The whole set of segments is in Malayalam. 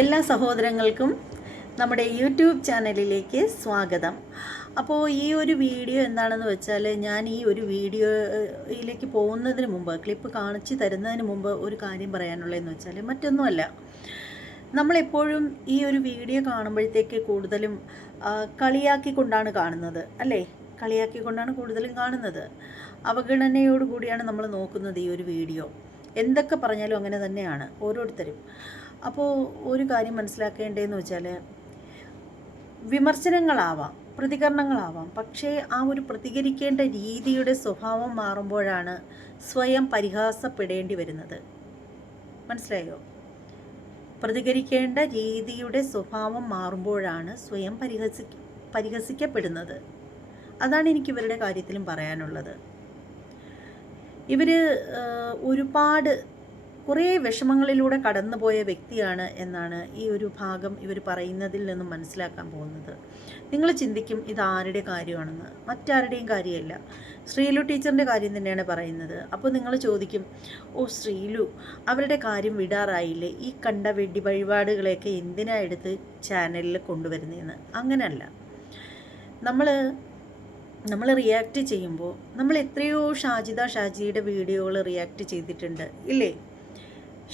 എല്ലാ സഹോദരങ്ങൾക്കും നമ്മുടെ യൂട്യൂബ് ചാനലിലേക്ക് സ്വാഗതം. അപ്പോൾ ഈ ഒരു വീഡിയോ എന്താണെന്ന് വെച്ചാൽ, ഞാൻ ഈ ഒരു വീഡിയോയിലേക്ക് പോകുന്നതിന് മുമ്പ്, ക്ലിപ്പ് കാണിച്ചു തരുന്നതിന് മുമ്പ് ഒരു കാര്യം പറയാനുള്ളതെന്ന് വെച്ചാൽ മറ്റൊന്നുമല്ല. നമ്മളെപ്പോഴും ഈ ഒരു വീഡിയോ കാണുമ്പോഴത്തേക്ക് കൂടുതലും കളിയാക്കിക്കൊണ്ടാണ് കാണുന്നത്, അല്ലേ? കളിയാക്കിക്കൊണ്ടാണ് കൂടുതലും കാണുന്നത്. അവഗണനയോടുകൂടിയാണ് നമ്മൾ നോക്കുന്നത് ഈ ഒരു വീഡിയോ. എന്തൊക്കെ പറഞ്ഞാലും അങ്ങനെ തന്നെയാണ് ഓരോരുത്തരും. അപ്പോൾ ഒരു കാര്യം മനസ്സിലാക്കേണ്ടതെന്ന് വെച്ചാൽ, വിമർശനങ്ങളാവാം, പ്രതികരണങ്ങളാവാം, പക്ഷേ ആ ഒരു പ്രതികരിക്കേണ്ട രീതിയുടെ സ്വഭാവം മാറുമ്പോഴാണ് സ്വയം പരിഹാസപ്പെടേണ്ടി വരുന്നത്. മനസ്സിലായോ? പ്രതികരിക്കേണ്ട രീതിയുടെ സ്വഭാവം മാറുമ്പോഴാണ് സ്വയം പരിഹസിക്കപ്പെടുന്നത്. അതാണ് എനിക്ക് ഇവരുടെ കാര്യത്തിലും പറയാനുള്ളത്. ഇവർ ഒരുപാട് കുറേ വിഷമങ്ങളിലൂടെ കടന്നുപോയ വ്യക്തിയാണ് എന്നാണ് ഈ ഒരു ഭാഗം ഇവർ പറയുന്നതിൽ നിന്നും മനസ്സിലാക്കാൻ പോകുന്നത്. നിങ്ങൾ ചിന്തിക്കും ഇത് ആരുടെ കാര്യമാണെന്ന്. മറ്റാരുടെയും കാര്യമല്ല, ശ്രീലു ടീച്ചറിൻ്റെ കാര്യം തന്നെയാണ് പറയുന്നത്. അപ്പോൾ നിങ്ങൾ ചോദിക്കും, ഓ ശ്രീലു അവരുടെ കാര്യം വിടാറായില്ലേ, ഈ കണ്ട വെടി വഴിപാടുകളെയൊക്കെ എന്തിനാ എടുത്ത് ചാനലിൽ കൊണ്ടുവരുന്നതെന്ന്. അങ്ങനെയല്ല. നമ്മൾ റിയാക്ട് ചെയ്യുമ്പോൾ നമ്മൾ എത്രയോ ഷാജിയുടെ വീഡിയോകൾ റിയാക്ട് ചെയ്തിട്ടുണ്ട്, ഇല്ലേ?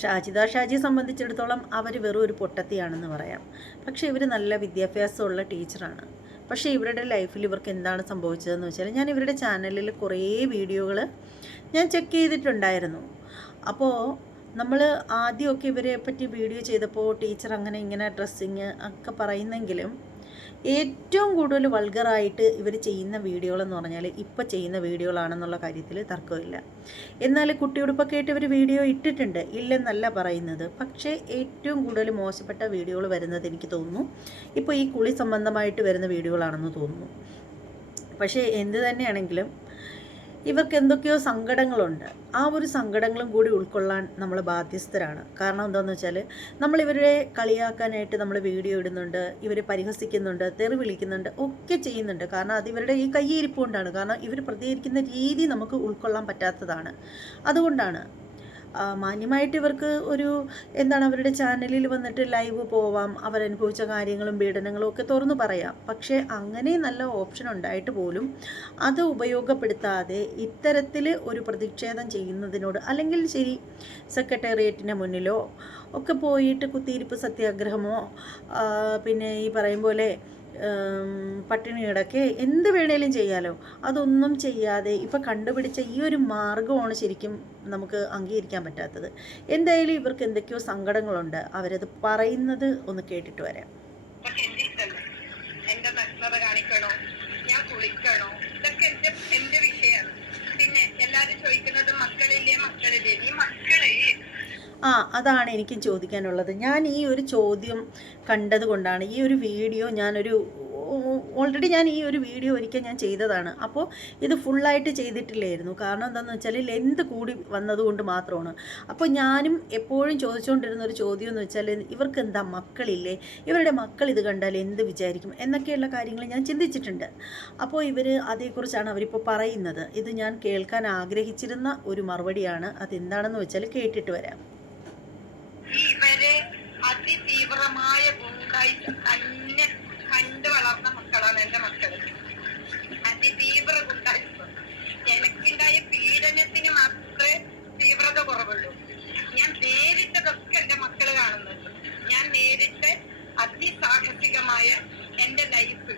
ഷാജിയെ സംബന്ധിച്ചിടത്തോളം അവർ വെറും ഒരു പൊട്ടത്തിയാണെന്ന് പറയാം. പക്ഷേ ഇവർ നല്ല വിദ്യാഭ്യാസമുള്ള ടീച്ചറാണ്. പക്ഷേ ഇവരുടെ ലൈഫിൽ ഇവർക്ക് എന്താണ് സംഭവിച്ചതെന്ന് വെച്ചാൽ, ഞാൻ ഇവരുടെ ചാനലിൽ കുറേ വീഡിയോകൾ ഞാൻ ചെക്ക് ചെയ്തിട്ടുണ്ടായിരുന്നു. അപ്പോൾ നമ്മൾ ആദ്യമൊക്കെ ഇവരെ പറ്റി വീഡിയോ ചെയ്തപ്പോൾ ടീച്ചർ അങ്ങനെ ഇങ്ങനെ ഡ്രസ്സിങ് ഒക്കെ പറയുന്നെങ്കിലും, ഏറ്റവും കൂടുതൽ വൾഗറായിട്ട് ഇവർ ചെയ്യുന്ന വീഡിയോകളെന്ന് പറഞ്ഞാൽ ഇപ്പോൾ ചെയ്യുന്ന വീഡിയോകളാണെന്നുള്ള കാര്യത്തിൽ തർക്കമില്ല. എന്നാൽ കുട്ടിയുടുപ്പൊക്കെ ആയിട്ട് ഇവർ വീഡിയോ ഇട്ടിട്ടുണ്ട്, ഇല്ലെന്നല്ല പറയുന്നത്. പക്ഷേ ഏറ്റവും കൂടുതൽ മോശപ്പെട്ട വീഡിയോകൾ വരുന്നത് എനിക്ക് തോന്നുന്നു ഇപ്പോൾ ഈ കുളി സംബന്ധമായിട്ട് വരുന്ന വീഡിയോകളാണെന്ന് തോന്നുന്നു. പക്ഷേ എന്ത് തന്നെയാണെങ്കിലും ഇവർക്ക് എന്തൊക്കെയോ സങ്കടങ്ങളുണ്ട്. ആ ഒരു സങ്കടങ്ങളും കൂടി ഉൾക്കൊള്ളാൻ നമ്മൾ ബാധ്യസ്ഥരാണ്. കാരണം എന്താണെന്ന് വെച്ചാൽ, നമ്മളിവരെ കളിയാക്കാനായിട്ട് നമ്മൾ വീഡിയോ ഇടുന്നുണ്ട്, ഇവരെ പരിഹസിക്കുന്നുണ്ട്, തെറി വിളിക്കുന്നുണ്ട്, ഒക്കെ ചെയ്യുന്നുണ്ട്. കാരണം അത് ഇവരുടെ ഈ കയ്യിരിപ്പുകൊണ്ടാണ്. കാരണം ഇവർ പ്രതികരിക്കുന്ന രീതി നമുക്ക് ഉൾക്കൊള്ളാൻ പറ്റാത്തതാണ്. അതുകൊണ്ടാണ് മാന്യമായിട്ട് ഇവർക്ക് ഒരു അവരുടെ ചാനലിൽ വന്നിട്ട് ലൈവ് പോവാം, അവരനുഭവിച്ച കാര്യങ്ങളും പീഡനങ്ങളും ഒക്കെ തുറന്നു പറയാം. പക്ഷേ അങ്ങനെ നല്ല ഓപ്ഷൻ ഉണ്ടായിട്ട് പോലും അത് ഉപയോഗപ്പെടുത്താതെ ഇത്തരത്തിൽ ഒരു പ്രതിഷേധം ചെയ്യുന്നതിനോട്, അല്ലെങ്കിൽ ശരി സെക്രട്ടേറിയറ്റിന് മുന്നിലോ ഒക്കെ പോയിട്ട് കുത്തിയിരിപ്പ് സത്യാഗ്രഹമോ പിന്നെ ഈ പറയും പോലെ പട്ടിണി കിടക്കെ എന്ത് വേണേലും ചെയ്യാലോ, അതൊന്നും ചെയ്യാതെ ഇപ്പം കണ്ടുപിടിച്ച ഈ ഒരു മാർഗമാണ് ശരിക്കും നമുക്ക് അംഗീകരിക്കാൻ പറ്റാത്തത്. എന്തായാലും ഇവർക്ക് എന്തൊക്കെയോ സങ്കടങ്ങളുണ്ട്. അവരത് പറയുന്നത് ഒന്ന് കേട്ടിട്ട് വരാം. എന്റെ നഗ്നത കാണിക്കണോ, ഞാൻ കുളിക്കണോ, ഇതൊക്കെ എന്റെ വിഷയമാണ്. പിന്നെ എല്ലാരും ചോദിക്കുന്നത് മക്കളില്ലേ. ഈ മക്കളെ അതാണ് എനിക്കും ചോദിക്കാനുള്ളത്. ഞാൻ ഈ ഒരു ചോദ്യം കണ്ടതുകൊണ്ടാണ് ഈ ഒരു വീഡിയോ ഓൾറെഡി ഞാൻ ഈ ഒരു വീഡിയോ ഒരിക്കൽ ഞാൻ ചെയ്തതാണ്. അപ്പോൾ ഇത് ഫുള്ളായിട്ട് ചെയ്തിട്ടില്ലായിരുന്നു. കാരണം എന്താണെന്ന് വെച്ചാൽ ലെന്ത് കൂടി വന്നതുകൊണ്ട് മാത്രമാണ്. അപ്പോൾ ഞാനും എപ്പോഴും ചോദിച്ചുകൊണ്ടിരുന്ന ഒരു ചോദ്യം എന്ന് വെച്ചാൽ, ഇവർക്ക് എന്താ മക്കളില്ലേ, ഇവരുടെ മക്കൾ ഇത് കണ്ടാൽ എന്ത് വിചാരിക്കും എന്നൊക്കെയുള്ള കാര്യങ്ങൾ ഞാൻ ചിന്തിച്ചിട്ടുണ്ട്. അപ്പോൾ അതേക്കുറിച്ചാണ് അവരിപ്പോൾ പറയുന്നത്. ഇത് ഞാൻ കേൾക്കാൻ ആഗ്രഹിച്ചിരുന്ന ഒരു മറുപടിയാണ്. അതെന്താണെന്ന് വെച്ചാൽ കേട്ടിട്ട് വരാം. ഇവരെ അതിതീവ്രമായ ഗുണ്ടായിസം തന്നെ കണ്ടു വളർന്ന മക്കളാണ് എന്റെ മക്കള്. അതിതീവ്ര ഗുണ്ടായിസം. എനിക്കുണ്ടായ പീഡനത്തിന് മാത്രമേ തീവ്രത കുറവുള്ളൂ. ഞാൻ നേരിട്ടതൊക്കെ എന്റെ മക്കള് കാണുന്നുണ്ട്. ഞാൻ നേരിട്ട് അതിസാഹസികമായ എന്റെ ലൈഫ്,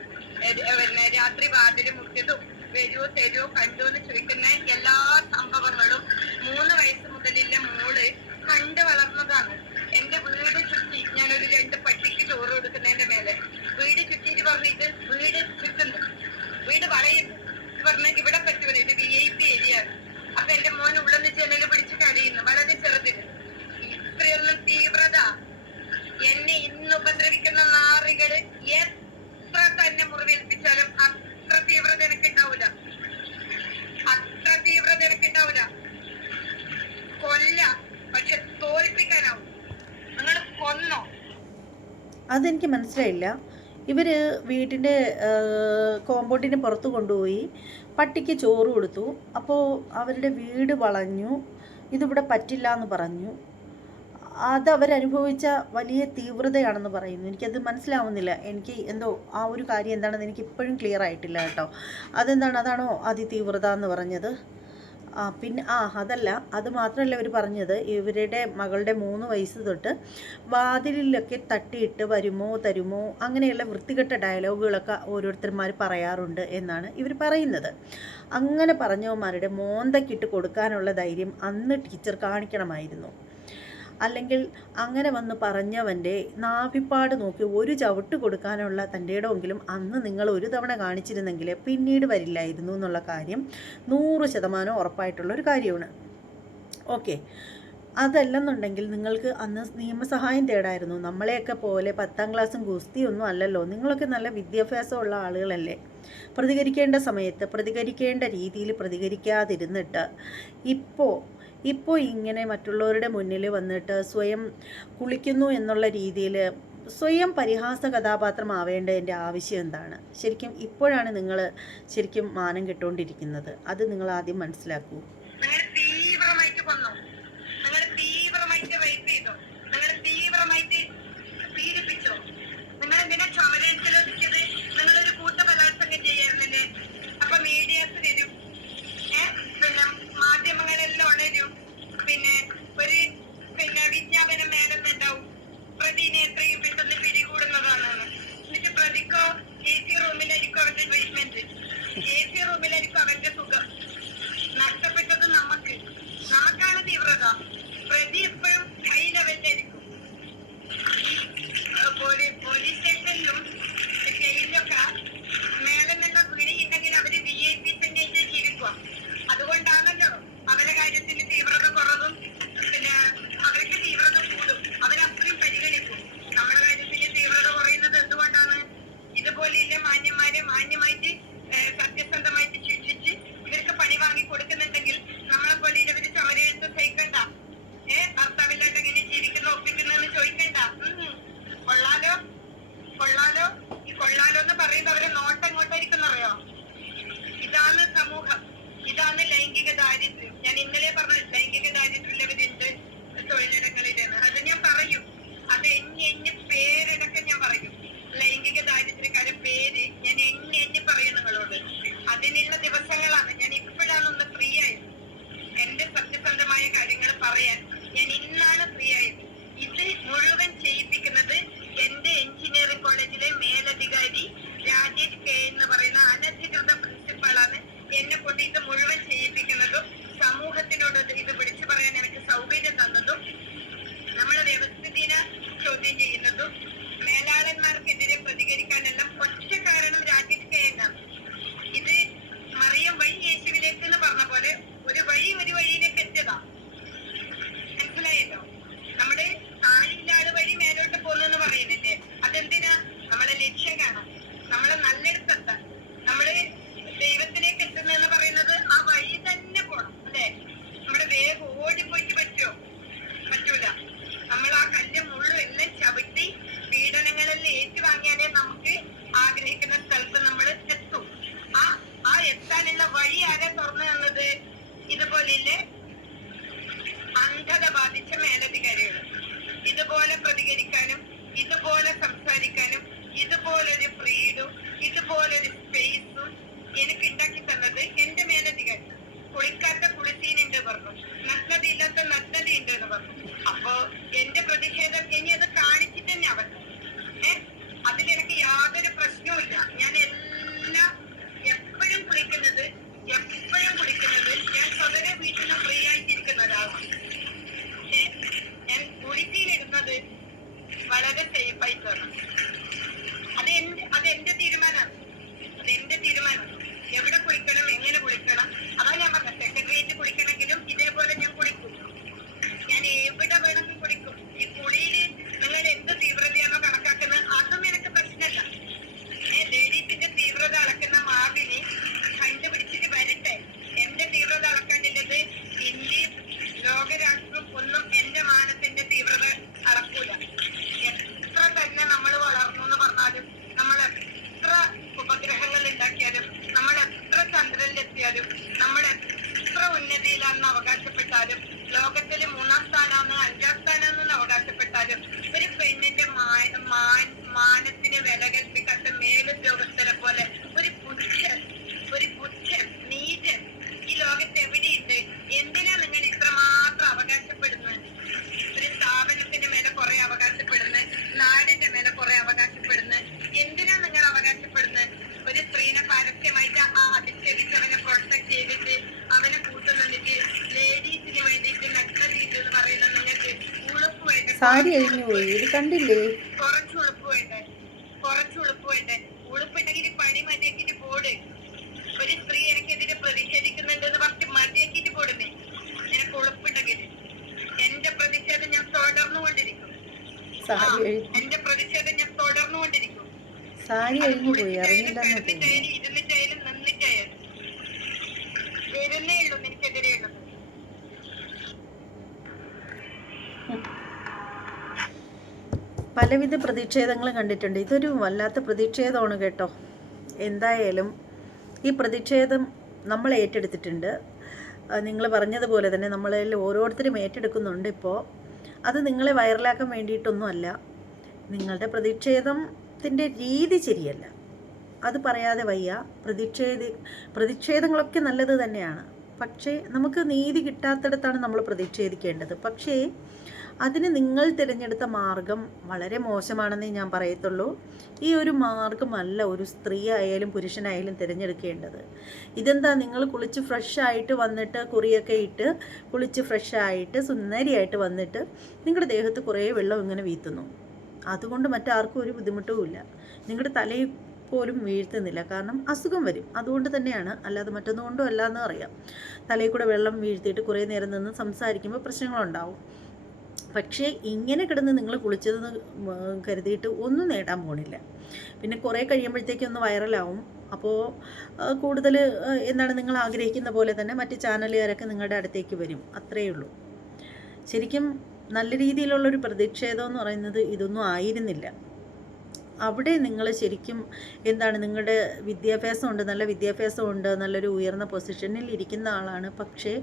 രാത്രി വാതില് മുട്ടിയതും വരുവോ തരുവോ കണ്ടോ എന്ന് ചോദിക്കുന്ന എല്ലാ സംഭവങ്ങളും 3 വയസ്സ് മുതലുള്ള മോള് കണ്ടു വളർന്നതാണ്. എന്റെ വീട് ചുറ്റി ഞാനൊരു 2 പട്ടിക്ക് ചോറ് കൊടുക്കുന്നതിന്റെ മേലെ വീട് ചുറ്റിട്ട് പറഞ്ഞിട്ട് വീട് ചുറ്റുന്നു, വീട് വളയുന്നു പറഞ്ഞ് ഇവിടെ പറ്റുമല്ലോ, ഇത് VIP ഏരിയ ആണ്. അപ്പൊ എന്റെ മോൻ ഉള്ളിൽ ജനല് പിടിച്ച് കരയുന്നു, വളരെ ചെറുതിന്. ഇത്രയൊന്നും തീവ്രത എന്നെ ഇന്ന് ഉപദ്രവിക്കുന്ന നാറികള് എത്ര തന്നെ മുറിവേൽപ്പിച്ചാലും അത്ര തീവ്രത എനിക്കുണ്ടാവൂല. കൊല്ല, പക്ഷെ തോൽപ്പിക്കാനാവും. നിങ്ങൾ കൊന്നോ? അതെനിക്ക് മനസ്സിലായില്ല. ഇവർ വീട്ടിൻ്റെ കോമ്പൗണ്ടിന് പുറത്ത് കൊണ്ടുപോയി പട്ടിക്ക് ചോറ് കൊടുത്തു. അപ്പോൾ അവരുടെ വീട് വളഞ്ഞു, ഇതിവിടെ പറ്റില്ല എന്ന് പറഞ്ഞു. അത് അവരനുഭവിച്ച വലിയ തീവ്രതയാണെന്ന് പറയുന്നു. എനിക്കത് മനസ്സിലാവുന്നില്ല. എനിക്ക് എന്തോ ആ ഒരു കാര്യം എന്താണെന്ന് എനിക്ക് ഇപ്പോഴും ക്ലിയർ ആയിട്ടില്ല കേട്ടോ. അതെന്താണ്, അതാണോ അതിതീവ്രത എന്ന് പറഞ്ഞത്? പിന്നെ അതല്ല, അത് മാത്രമല്ല ഇവർ പറഞ്ഞത്, ഇവരുടെ മകളുടെ 3 വയസ്സ് തൊട്ട് വാതിലിലൊക്കെ തട്ടിയിട്ട് വരുമോ തരുമോ അങ്ങനെയുള്ള വൃത്തികെട്ട ഡയലോഗുകളൊക്കെ ഓരോരുത്തന്മാർ പറയാറുണ്ട് എന്നാണ് ഇവർ പറയുന്നത്. അങ്ങനെ പറഞ്ഞവന്മാരുടെ മോന്തക്കിട്ട് കൊടുക്കാനുള്ള ധൈര്യം അന്ന് ടീച്ചർ കാണിക്കണമായിരുന്നു. അല്ലെങ്കിൽ അങ്ങനെ വന്ന് പറഞ്ഞവൻ്റെ നാഭിപ്പാട് നോക്കി ഒരു ചവിട്ട് കൊടുക്കാനുള്ള തൻ്റെ ഇടമെങ്കിലും അന്ന് നിങ്ങൾ ഒരു തവണ കാണിച്ചിരുന്നെങ്കിൽ പിന്നീട് വരില്ലായിരുന്നു എന്നുള്ള കാര്യം 100% ഉറപ്പായിട്ടുള്ള ഒരു കാര്യമാണ്. ഓക്കെ, അതല്ലെന്നുണ്ടെങ്കിൽ നിങ്ങൾക്ക് അന്ന് നിയമസഹായം തേടായിരുന്നു. നമ്മളെയൊക്കെ പോലെ 10ാം ക്ലാസ്സും ഗുസ്തിയൊന്നും അല്ലല്ലോ. നിങ്ങളൊക്കെ നല്ല വിദ്യാഭ്യാസമുള്ള ആളുകളല്ലേ. പ്രതികരിക്കേണ്ട സമയത്ത് പ്രതികരിക്കേണ്ട രീതിയിൽ പ്രതികരിക്കാതിരുന്നിട്ട് ഇപ്പോൾ ഇങ്ങനെ മറ്റുള്ളവരുടെ മുന്നിൽ വന്നിട്ട് സ്വയം കുളിക്കുന്നു എന്നുള്ള രീതിയിൽ സ്വയം പരിഹാസ കഥാപാത്രമാവേണ്ടതിൻ്റെ ആവശ്യം എന്താണ്? ശരിക്കും ഇപ്പോഴാണ് നിങ്ങൾ ശരിക്കും മാനം കെട്ടുകൊണ്ടിരിക്കുന്നത്. അത് നിങ്ങൾ ആദ്യം മനസ്സിലാക്കൂ. ലോകത്തിൽ 3ാം സ്ഥാനമാണ് 5ാം സ്ഥാനമെന്ന് സാരി അഴിഞ്ഞു പോയി, ഇത് കണ്ടില്ലേ? കുറച്ച് ഉളുപ്പ് വേണ്ടേ? ഉളുപ്പുണ്ടെങ്കിൽ പണി മതിയാക്കിട്ട് പോട്. ഒരു സ്ത്രീ എനിക്കെതിരെ പ്രതിഷേധിക്കുന്നുണ്ടെന്ന് പറഞ്ഞ് മതിയാക്കിട്ട് പോടുന്നേ. നിനക്ക് ഉളുപ്പുണ്ടെങ്കിൽ എന്റെ പ്രതിഷേധം ഞാൻ തുടർന്നുകൊണ്ടിരിക്കും. എന്റെ പ്രതിഷേധം ഞാൻ തുടർന്നുകൊണ്ടിരിക്കും. സാരി അഴിഞ്ഞു പോയി, അറിഞ്ഞില്ലെന്ന് ഇരുന്നിട്ടായാലും നിന്നിട്ടായാലും വരുന്നേ ഉള്ളൂ നിനക്കെതിരെയുള്ളത്. പലവിധ പ്രതിഷേധങ്ങൾ കണ്ടിട്ടുണ്ട്. ഇതൊരു വല്ലാത്ത പ്രതിഷേധമാണ് കേട്ടോ. എന്തായാലും ഈ പ്രതിഷേധം നമ്മൾ ഏറ്റെടുത്തിട്ടുണ്ട്. നിങ്ങൾ പറഞ്ഞതുപോലെ തന്നെ നമ്മളിൽ ഓരോരുത്തരും ഏറ്റെടുക്കുന്നുണ്ട്. ഇപ്പോൾ അത് നിങ്ങളെ വൈറലാക്കാൻ വേണ്ടിയിട്ടൊന്നുമല്ല. നിങ്ങളുടെ പ്രതിഷേധത്തിൻ്റെ രീതി ശരിയല്ല, അത് പറയാതെ വയ്യ. പ്രതിഷേധങ്ങളൊക്കെ നല്ലത് തന്നെയാണ്. പക്ഷേ നമുക്ക് നീതി കിട്ടാത്തിടത്താണ് നമ്മൾ പ്രതിഷേധിക്കേണ്ടത്. പക്ഷേ അതിന് നിങ്ങൾ തിരഞ്ഞെടുത്ത മാർഗം വളരെ മോശമാണെന്നേ ഞാൻ പറയത്തുള്ളൂ. ഈ ഒരു മാർഗമല്ല ഒരു സ്ത്രീ ആയാലും പുരുഷനായാലും തിരഞ്ഞെടുക്കേണ്ടത്. ഇതെന്താ, നിങ്ങൾ കുളിച്ച് ഫ്രഷായിട്ട് വന്നിട്ട് കുറിയൊക്കെ ഇട്ട് കുളിച്ച് ഫ്രഷായിട്ട് സുന്ദരിയായിട്ട് വന്നിട്ട് നിങ്ങളുടെ ദേഹത്ത് കുറേ വെള്ളം ഇങ്ങനെ വീത്തുന്നു. അതുകൊണ്ട് മറ്റാർക്കും ഒരു ബുദ്ധിമുട്ടുമില്ല. നിങ്ങളുടെ തലയിൽ പോലും വീഴ്ത്തുന്നില്ല. കാരണം അസുഖം വരും, അതുകൊണ്ട് തന്നെയാണ്, അല്ലാതെ മറ്റൊന്നുകൊണ്ടും അല്ല എന്ന് അറിയാം. തലയിൽ കൂടെ വെള്ളം വീഴ്ത്തിയിട്ട് കുറേ നേരം നിന്ന് സംസാരിക്കുമ്പോൾ പ്രശ്നങ്ങളുണ്ടാവും. പക്ഷേ ഇങ്ങനെ കിടന്ന് നിങ്ങൾ കുളിച്ചതെന്ന് കരുതിയിട്ട് ഒന്നും നേടാൻ പോണില്ല. പിന്നെ കുറേ കഴിയുമ്പോഴത്തേക്കൊന്ന് വൈറലാവും. അപ്പോൾ കൂടുതൽ എന്താണ്, നിങ്ങൾ ആഗ്രഹിക്കുന്ന പോലെ തന്നെ മറ്റ് ചാനലുകാരൊക്കെ നിങ്ങളുടെ അടുത്തേക്ക് വരും. അത്രയേ ഉള്ളൂ. ശരിക്കും നല്ല രീതിയിലുള്ളൊരു പ്രതിഷേധം എന്ന് പറയുന്നത് ഇതൊന്നും ആയിരുന്നില്ല. അവിടെ നിങ്ങൾ ശരിക്കും എന്താണ്, നിങ്ങളുടെ വിദ്യാഭ്യാസമുണ്ട്, നല്ല വിദ്യാഭ്യാസമുണ്ട്, നല്ലൊരു ഉയർന്ന പൊസിഷനിൽ ഇരിക്കുന്ന ആളാണ്. പക്ഷേ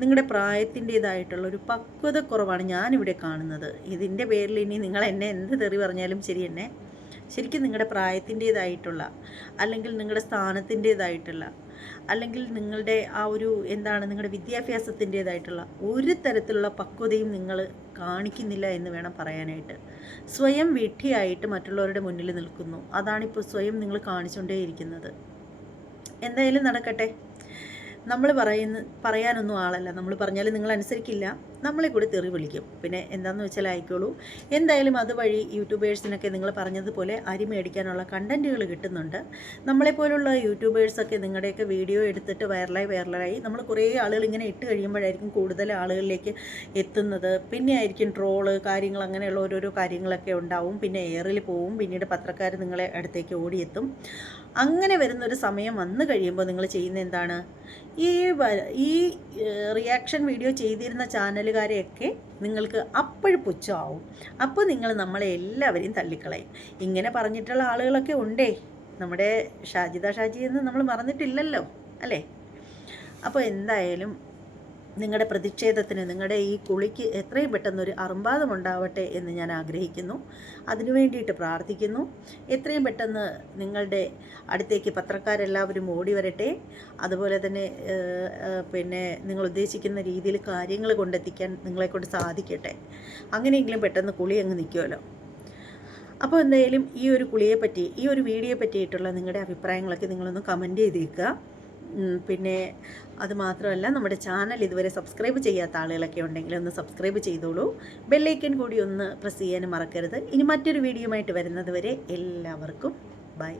നിങ്ങളുടെ പ്രായത്തിൻ്റേതായിട്ടുള്ളൊരു പക്വത കുറവാണ് ഞാനിവിടെ കാണുന്നത്. ഇതിൻ്റെ പേരിൽ ഇനി നിങ്ങൾ എന്നെ എന്ത് തെറി പറഞ്ഞാലും ശരി, എന്നെ ശരിക്കും നിങ്ങളുടെ പ്രായത്തിൻ്റേതായിട്ടുള്ള, അല്ലെങ്കിൽ നിങ്ങളുടെ സ്ഥാനത്തിൻ്റേതായിട്ടുള്ള, അല്ലെങ്കിൽ നിങ്ങളുടെ ആ ഒരു എന്താണ്, നിങ്ങളുടെ വിദ്യാഭ്യാസത്തിൻ്റേതായിട്ടുള്ള ഒരു തരത്തിലുള്ള പക്വതയും നിങ്ങൾ കാണിക്കുന്നില്ല എന്ന് വേണം പറയാനായിട്ട്. സ്വയം വിഡ്ഢിയായിട്ട് മറ്റുള്ളവരുടെ മുന്നിൽ നിൽക്കുന്നു. അതാണിപ്പോൾ സ്വയം നിങ്ങൾ കാണിച്ചുകൊണ്ടേയിരിക്കുന്നത്. എന്തായാലും നടക്കട്ടെ. നമ്മൾ പറയാനൊന്നും ആളല്ല. നമ്മൾ പറഞ്ഞാൽ നിങ്ങൾ അനുസരിക്കില്ല, നമ്മളെ കൂടി തെറി വിളിക്കും. പിന്നെ എന്താണെന്ന് വെച്ചാൽ ആയിക്കോളൂ. എന്തായാലും അതുവഴി യൂട്യൂബേഴ്സിനൊക്കെ നിങ്ങൾ പറഞ്ഞതുപോലെ അരി മേടിക്കാനുള്ള കണ്ടൻറ്റുകൾ കിട്ടുന്നുണ്ട്. നമ്മളെപ്പോലുള്ള യൂട്യൂബേഴ്സൊക്കെ നിങ്ങളുടെയൊക്കെ വീഡിയോ എടുത്തിട്ട് വൈറലായി നമ്മൾ കുറേ ആളുകൾ ഇങ്ങനെ ഇട്ട് കഴിയുമ്പോഴായിരിക്കും കൂടുതൽ ആളുകളിലേക്ക് എത്തുന്നത്. പിന്നെ ആയിരിക്കും ട്രോള് കാര്യങ്ങൾ, അങ്ങനെയുള്ള ഓരോരോ കാര്യങ്ങളൊക്കെ ഉണ്ടാവും. പിന്നെ എയറിൽ പോവും, പിന്നീട് പത്രക്കാർ നിങ്ങളെ അടുത്തേക്ക് ഓടിയെത്തും. അങ്ങനെ വരുന്നൊരു സമയം വന്നു കഴിയുമ്പോൾ നിങ്ങൾ ചെയ്യുന്ന എന്താണ്, ഈ റിയാക്ഷൻ വീഡിയോ ചെയ്തിരുന്ന ചാനലുകാരെയൊക്കെ നിങ്ങൾക്ക് അപ്പോഴും പുച്ഛമാവും. അപ്പോൾ നിങ്ങൾ നമ്മളെ എല്ലാവരെയും തള്ളിക്കളയും. ഇങ്ങനെ പറഞ്ഞിട്ടുള്ള ആളുകളൊക്കെ ഉണ്ടേ. നമ്മുടെ ഷാജി എന്ന് നമ്മൾ മറന്നിട്ടില്ലല്ലോ അല്ലേ? അപ്പോൾ എന്തായാലും നിങ്ങളുടെ പ്രതിഷേധത്തിന്, നിങ്ങളുടെ ഈ കുളിക്ക് എത്രയും പെട്ടെന്നൊരു അർമ്പാദം ഉണ്ടാവട്ടെ എന്ന് ഞാൻ ആഗ്രഹിക്കുന്നു. അതിനു വേണ്ടിയിട്ട് പ്രാർത്ഥിക്കുന്നു. എത്രയും പെട്ടെന്ന് നിങ്ങളുടെ അടുത്തേക്ക് പത്രക്കാരെല്ലാവരും ഓടി വരട്ടെ. അതുപോലെ തന്നെ പിന്നെ നിങ്ങൾ ഉദ്ദേശിക്കുന്ന രീതിയിൽ കാര്യങ്ങൾ കൊണ്ടെത്തിക്കാൻ നിങ്ങളെക്കൊണ്ട് സാധിക്കട്ടെ. അങ്ങനെയെങ്കിലും പെട്ടെന്ന് കുളി അങ്ങ് നിൽക്കുമല്ലോ. അപ്പോൾ എന്തായാലും ഈ ഒരു കുളിയെപ്പറ്റി, ഈ ഒരു വീഡിയോയെ പറ്റിയിട്ടുള്ള നിങ്ങളുടെ അഭിപ്രായങ്ങളൊക്കെ നിങ്ങളൊന്ന് കമൻറ്റ് ചെയ്തേക്കുക. പിന്നെ അതുമാത്രമല്ല, നമ്മുടെ ചാനൽ ഇതുവരെ സബ്സ്ക്രൈബ് ചെയ്യാത്ത ആളുകളൊക്കെ ഉണ്ടെങ്കിൽ ഒന്ന് സബ്സ്ക്രൈബ് ചെയ്തോളൂ. ബെല്ലൈക്കൻ കൂടി ഒന്ന് പ്രസ് ചെയ്യാനും മറക്കരുത്. ഇനി മറ്റൊരു വീഡിയോയുമായിട്ട് വരുന്നത് വരെ എല്ലാവർക്കും ബൈ.